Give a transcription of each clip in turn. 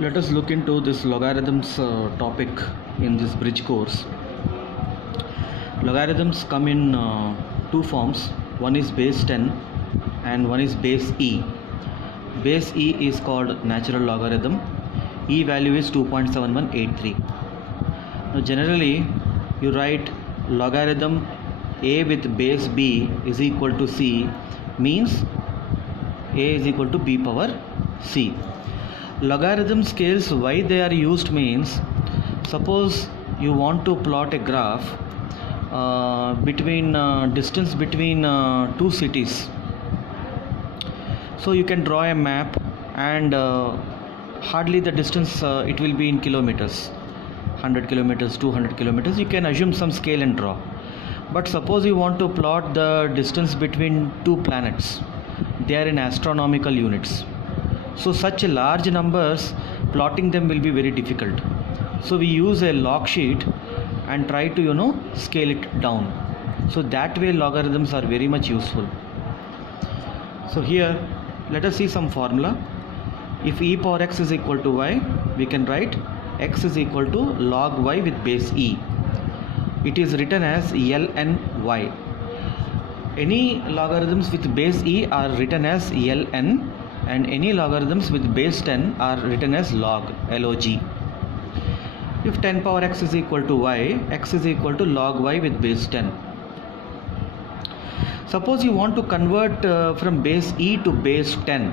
Let us look into this logarithms topic in this bridge course. Logarithms come in two forms. One is base 10 and one is base e. Base e is called natural logarithm. E value is 2.7183. Now generally you write logarithm a with base b is equal to c, means a is equal to b power c. Logarithm scales, why they are used means, suppose you want to plot a graph between distance between two cities. So you can draw a map and hardly the distance it will be in kilometers, 100 kilometers, 200 kilometers. You can assume some scale and draw. But suppose you want to plot the distance between two planets, they are in astronomical units. So such a large numbers, plotting them will be very difficult. So we use a log sheet and try to scale it down. So that way logarithms are very much useful. So here let us see some formula. If e power x is equal to y, we can write x is equal to log y with base e. It is written as ln y. Any logarithms with base e are written as ln, and any logarithms with base 10 are written as log. If 10 power x is equal to y, x is equal to log y with base 10. Suppose you want to convert from base e to base 10.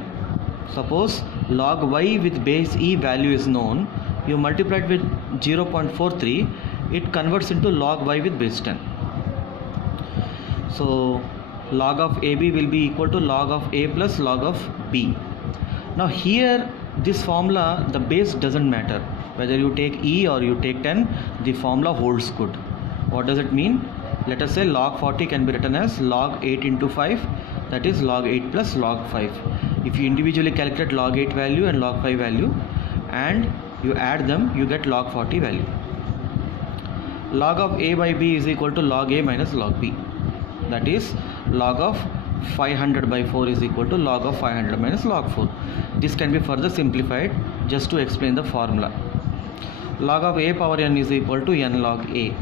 Suppose log y with base e value is known, you multiply it with 0.43, it converts into log y with base 10. So log of AB will be equal to log of A plus log of B. Now here this formula, the base doesn't matter. Whether you take E or you take 10, the formula holds good. What does it mean? Let us say log 40 can be written as log 8 into 5, that is log 8 plus log 5. If you individually calculate log 8 value and log 5 value and you add them, you get log 40 value. Log of A by B is equal to log A minus log B. That is log of 500 by 4 is equal to log of 500 minus log 4. This can be further simplified just to explain the formula. Log of a power n is equal to n log a.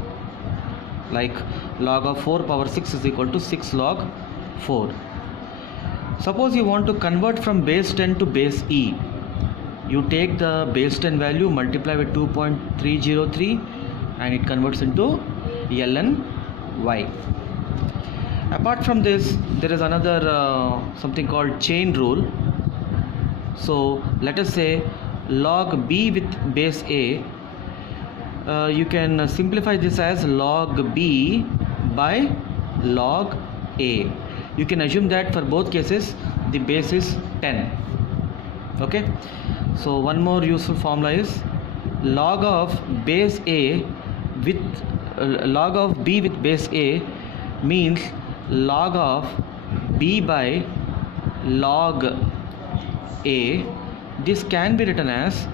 Like log of 4 power 6 is equal to 6 log 4. Suppose you want to convert from base 10 to base e. You take the base 10 value, multiply with 2.303 and it converts into ln y. Apart from this, there is another something called chain rule. So let us say log b with base a, you can simplify this as log b by log a. You can assume that for both cases the base is 10. Okay, so one more useful formula is log of base a with log of b with base a means log of b by log a. This can be written as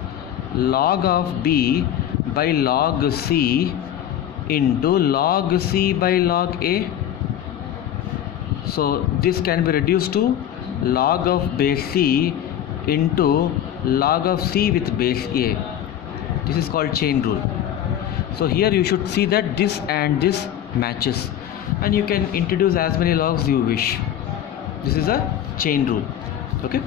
log of b by log c into log c by log a. So this can be reduced to log of base c into log of c with base a. This is called chain rule. So here you should see that this and this matches, and you can introduce as many logs you wish. This is a chain rule. Okay.